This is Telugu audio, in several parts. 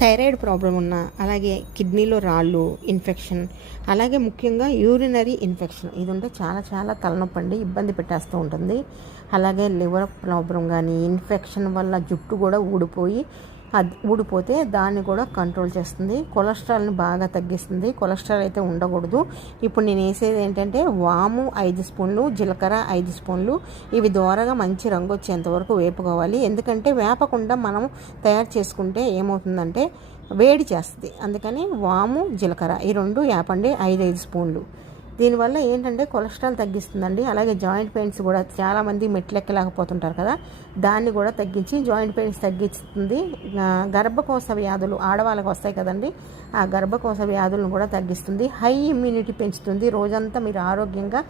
థైరాయిడ్ ప్రాబ్లం ఉన్న, అలాగే కిడ్నీలో రాళ్ళు ఇన్ఫెక్షన్, అలాగే ముఖ్యంగా యూరినరీ ఇన్ఫెక్షన్ ఇది ఉంటే చాలా చాలా తలనొప్పి అండి, ఇబ్బంది పెట్టేస్తూ ఉంటుంది. అలాగే లివర్ ప్రాబ్లం కానీ ఇన్ఫెక్షన్ వల్ల జుట్టు కూడా ఊడిపోతే దాన్ని కూడా కంట్రోల్ చేస్తుంది. కొలెస్ట్రాల్ని బాగా తగ్గిస్తుంది. కొలెస్ట్రాల్ అయితే ఉండకూడదు. ఇప్పుడు నేను వేసేది ఏంటంటే వాము 5 స్పూన్లు, జీలకర్ర 5 స్పూన్లు, ఇవి దోరగా మంచి రంగు వచ్చేంతవరకు వేపుకోవాలి. ఎందుకంటే వేపకుండా మనం తయారు చేసుకుంటే ఏమవుతుందంటే వేడి చేస్తుంది. అందుకని వాము జీలకర్ర ఈ 2 వేపండి 5 స్పూన్లు. దీనివల్ల ఏంటంటే కొలెస్ట్రాల్ తగ్గిస్తుందండి. అలాగే జాయింట్ పెయిన్స్ కూడా చాలామంది మెట్లెక్కలేకపోతుంటారు కదా, దాన్ని కూడా తగ్గించి జాయింట్ పెయిన్స్ తగ్గిస్తుంది. గర్భకోశ వ్యాధులు ఆడవాళ్ళకి వస్తాయి కదండి, ఆ గర్భకోశ వ్యాధులను కూడా తగ్గిస్తుంది. హై ఇమ్యూనిటీ పెంచుతుంది. రోజంతా మీరు ఆరోగ్యంగా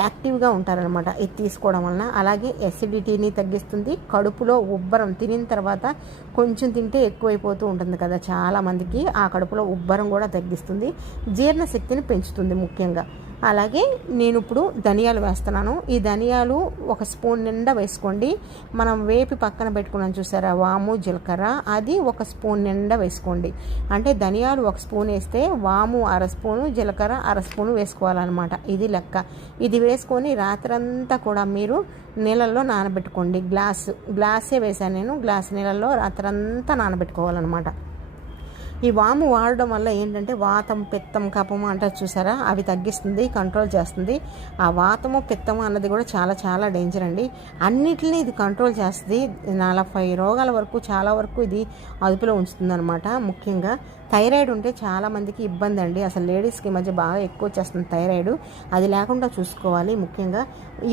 యాక్టివ్గా ఉంటారనమాట ఇది తీసుకోవడం వలన. అలాగే ఎసిడిటీని తగ్గిస్తుంది. కడుపులో ఉబ్బరం తినిన తర్వాత కొంచెం తింటే ఎక్కువైపోతూ ఉంటుంది కదా చాలామందికి, ఆ కడుపులో ఉబ్బరం కూడా తగ్గిస్తుంది. జీర్ణశక్తిని పెంచుతుంది ముఖ్యంగా. అలాగే నేను ఇప్పుడు ధనియాలు వేస్తున్నాను. ఈ ధనియాలు 1 స్పూన్ నిండా వేసుకోండి. మనం వేపి పక్కన పెట్టుకున్నాం చూసారా వాము జీలకర్ర, అది 1 స్పూన్ నిండా వేసుకోండి. అంటే ధనియాలు 1 స్పూన్ వేస్తే వాము 1/2 స్పూను, జీలకర్ర 1/2 స్పూను వేసుకోవాలన్నమాట. ఇది లెక్క. ఇది వేసుకొని రాత్రంతా కూడా మీరు నీళ్ళల్లో నానబెట్టుకోండి. గ్లాసే వేసాను నేను, గ్లాస్ నీళ్ళల్లో రాత్రంతా నానబెట్టుకోవాలన్నమాట. ఈ వాము వాడడం వల్ల ఏంటంటే వాతం పిత్తం కఫము అంటారు చూసారా, అవి తగ్గిస్తుంది, కంట్రోల్ చేస్తుంది. ఆ వాతము పిత్తము అన్నది కూడా చాలా చాలా డేంజర్ అండి. అన్నిటిని ఇది కంట్రోల్ చేస్తుంది. 40 రోగాల వరకు చాలా వరకు ఇది అదుపులో ఉంచుతుంది అనమాట. ముఖ్యంగా థైరాయిడ్ ఉంటే చాలామందికి ఇబ్బంది అండి. అసలు లేడీస్కి మధ్య బాగా ఎక్కువ వచ్చేస్తుంది థైరాయిడ్, అది లేకుండా చూసుకోవాలి. ముఖ్యంగా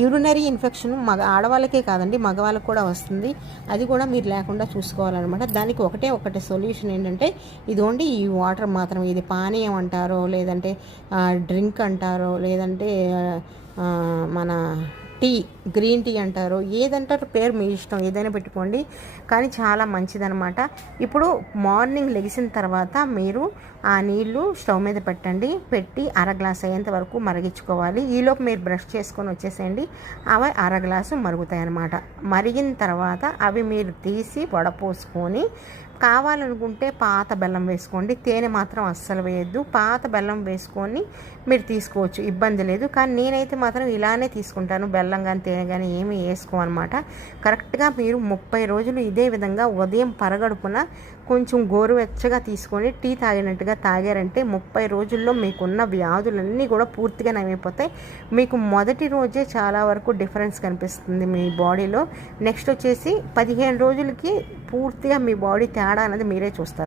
యూరినరీ ఇన్ఫెక్షన్ ఆడవాళ్ళకే కాదండి మగవాళ్ళకి కూడా వస్తుంది, అది కూడా మీరు లేకుండా చూసుకోవాలన్నమాట. దానికి ఒకటే సొల్యూషన్ ఏంటంటే ఇదిగోండి ఈ వాటర్ మాత్రం. ఇది పానీయం అంటారో, లేదంటే డ్రింక్ అంటారో, లేదంటే మన గ్రీన్ టీ అంటారు, ఏదంటారు పేరు మీ ఇష్టం, ఏదైనా పెట్టుకోండి, కానీ చాలా మంచిదనమాట. ఇప్పుడు మార్నింగ్ లెగిసిన తర్వాత మీరు ఆ నీళ్లు స్టవ్ మీద పెట్టి 1/2 గ్లాస్ అయ్యేంత వరకు మరిగించుకోవాలి. ఈలోపు మీరు బ్రష్ చేసుకొని వచ్చేసేయండి, అవి 1/2 గ్లాసు మరుగుతాయి అన్నమాట. మరిగిన తర్వాత అవి మీరు తీసి వడపోసుకొని కావాలనుకుంటే పాత బెల్లం వేసుకోండి. తేనె మాత్రం అస్సలు వేయద్దు. పాత బెల్లం వేసుకొని మీరు తీసుకోవచ్చు, ఇబ్బంది లేదు. కానీ నేనైతే మాత్రం ఇలానే తీసుకుంటాను, బెల్లం కానీ తేనె కానీ ఏమీ వేసుకోమన్నమాట. కరెక్ట్గా మీరు 30 రోజులు ఇదే విధంగా ఉదయం పరగడుపున కొంచెం గోరువెచ్చగా తీసుకొని టీ తాగినట్టుగా తాగారంటే 30 రోజుల్లో మీకున్న వ్యాధులన్నీ కూడా పూర్తిగా నయమైపోతాయి. మీకు మొదటి రోజే చాలా వరకు డిఫరెన్స్ కనిపిస్తుంది మీ బాడీలో. నెక్స్ట్ వచ్చేసి 15 రోజులకి పూర్తిగా మీ బాడీ తేడా అనేది మీరే చూస్తారు.